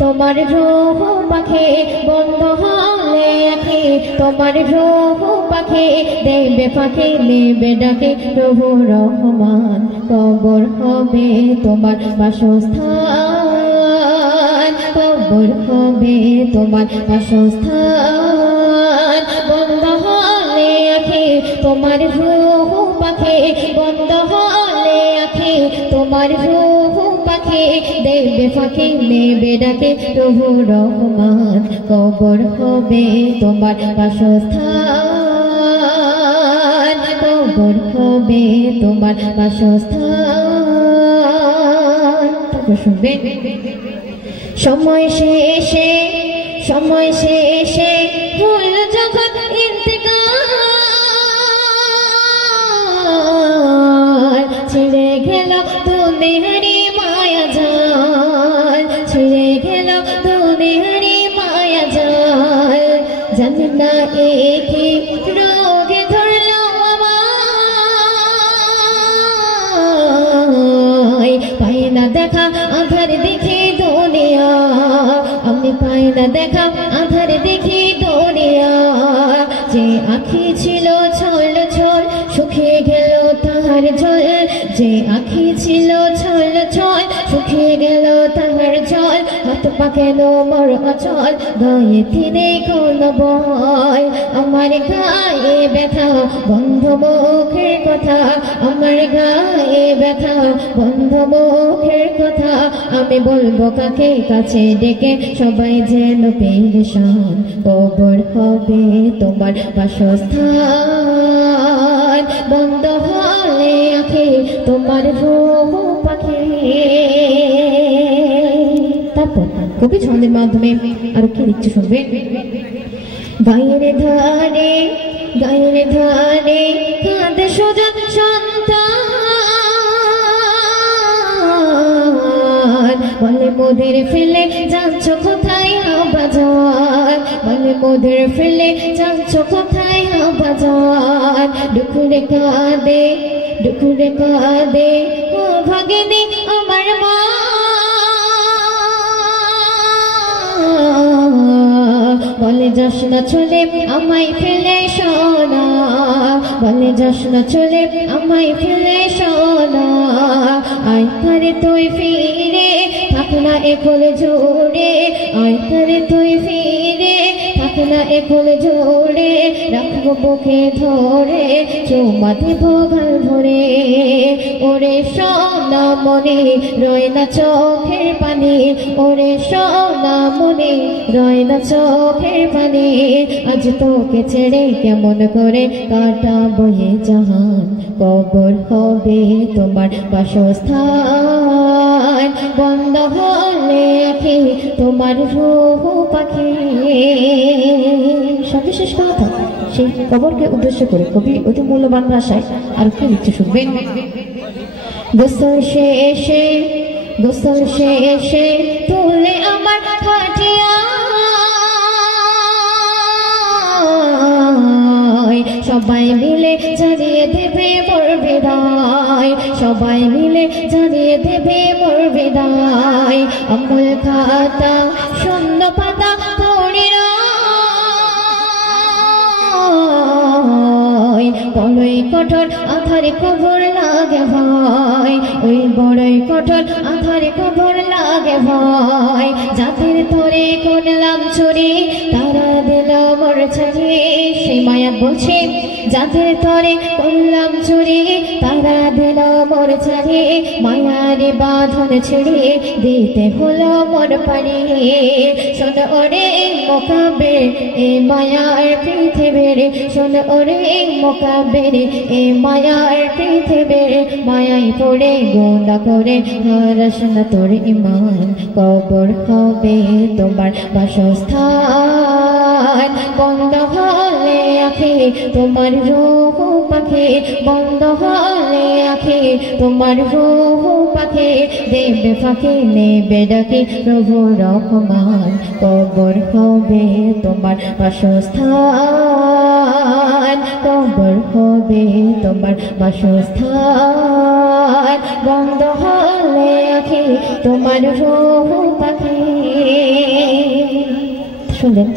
তোমার রূহ পাখি বন্ধ হলে আখি তোমার রূহ পাখি দেবে ফাঁকি নেবে ডাকে প্রভু রহমান কবর হবে তোমার বাসস্থান কবর হবে তোমার বাসস্থান বন্ধ হলে আখি তোমার রূহ পাখি বন্ধ হলে আখি তোমার রূহ পাখি দেবে ফাঁকি নেবে ডাকে প্রভু রহমান কবর হবে তোমার বাসস্থান কবর হবে তোমার বাসস্থান। তারপর শুনবেন সময় শেষে হল যখন ইন্তেকাল ছেড়ে গেল দুনিয়ারি মায়া জাল ছেড়ে গেল দুনিয়ারি মায়া জাল জানি না কি রোগে ধরলো আমায় পাই না দেখা আধার দেখি দুনিয়া আমি পাই না দেখা আধার দেখি দুনিয়া যে আখি ছিল ছল ছল শুকিয়ে গেল তাহার জল যে আখি ছিল ছল ছল শুকিয়ে গেল তাহার জল হাত পা কেন মর অচল গায়ে ফিরে কোন বল আমার গায়ে ব্যথা বন্ধ মুখের কথা আমার গায়ে ব্যথা বন্ধ মুখের কথা আমি বলবো কাকে কাছে ডেকে সবাই যেন পেরেশান কবর হবে তোমার বাসস্থান বন্ধ হলে আখি তোমার রূহ পাখি। তারপর কবি ছন্দের মাধ্যমে আর কি লিখছে শুনবেন গায়ের ধারে কাঁদে সোজা সন্তান বলে মোদের ফেলে যাচ্ছ কোথায় বাজার বলে মোদের ফেলে যাচ্ছ কোথায় বাজার দুপুরে কাঁদে ও ভাগিনী আমার মা বলে যাস না চলে আমায় ফেলে সোনা বলে যাস না চলে আমায় ফেলে সোনা আয় তারে তুই ফিরে থাক না একল জোড়ে আয় তারে তুই ফিরে থাক না একল জোড়ে রাখবো বুকে ধরে চুমা দেব গাল ভরে ওরে সোনা মনে রয় না চোখের পানি ওরে সোনা মনে রয় না চোখের পানি আজ তোকে ছেড়ে কেমন করে কাটাবো এ জাহান কবর হবে তোমার বাসস্থান বন্ধ হলে আখি তোমার রূহ পাখি। সর্বশেষ কথা সেই কবরকে উদ্দেশ্য করে কবি অতি মূল্যবান ভাষায় আর কি লিখতে শুনবেন গোসল শেষে তুলে আমার খাটিয়া সবাই মিলে জানিয়ে দেবে মোর বিদায় সবাই মিলে জানিয়ে দেবে মোর বিদায় আমল খাতা শূন্য পাতা পড়িরা বড়ই কঠোর আধারে কবর লাগে ভাই ওই বড়ই কঠোর আধারে কবর লাগে ভাই যাদের ধরে করলাম চুরি তারা দিল মোর ছাড়ি সেই মায়া বলছে যাদের ধরে করলাম চুরি তারা দিল মোর ছাড়ি মায়ারে বাঁধন ছেড়ে দিতে হলো মোর পাড়ি শোন ওরে মোকাবের এ মায়ার পৃথিবীর শোন ওরে মোকাবের এ মায়ার পৃথিবীর মায়ায় পড়ে গোনা করে হারাস না তোর ইমান কবর হবে তোমার বাসস্থান বন্ধ হলে আখি তোমার রূহ পাখি বন্ধ হলে আখি তোমার রূহ পাখি দেবে ফাঁকি নেবে ডাকি প্রভু রহমান কবর হবে তোমার বাসস্থান কবর হবে তোমার বাসস্থান বন্ধ হলে আখি তোমার রূহ পাখি। শুনলেন।